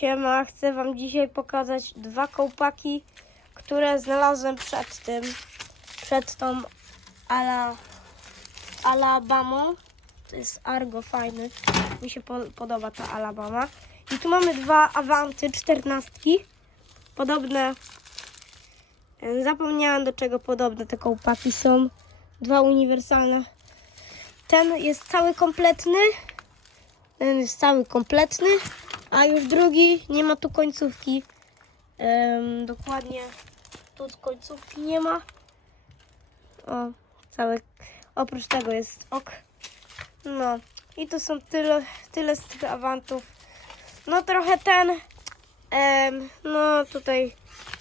Siema, chcę wam dzisiaj pokazać dwa kołpaki, które znalazłem przed tym, przed tą ala, Alabamą. To jest Argo fajny, mi się po, podoba ta Alabama. I tu mamy dwa Avanty czternastki, podobne, e, zapomniałam do czego podobne te kołpaki są, dwa uniwersalne. Ten jest cały kompletny, ten jest cały kompletny, a już drugi nie ma tu końcówki. Em, dokładnie tu końcówki nie ma. O, całe, oprócz tego jest ok. No i to są tyle, tyle z tych awantów. No trochę ten, em, no tutaj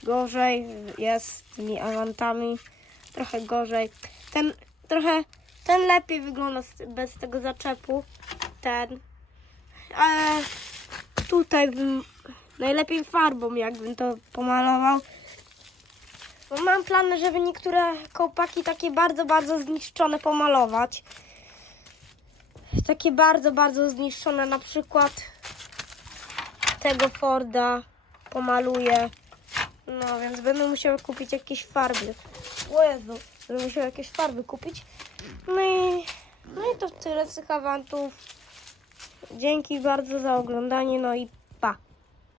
gorzej jest z tymi awantami. Trochę gorzej. Ten trochę, ten lepiej wygląda bez tego zaczepu. Ten. Ale tutaj bym najlepiej farbą jakbym to pomalował. Bo mam plany, żeby niektóre kołpaki takie bardzo, bardzo zniszczone pomalować. Takie bardzo, bardzo zniszczone. Na przykład tego Forda pomaluję. No więc będę musiał kupić jakieś farby. O Jezu, będę musiał jakieś farby kupić. No i, no i to tyle z tych awantów. Dzięki bardzo za oglądanie. No i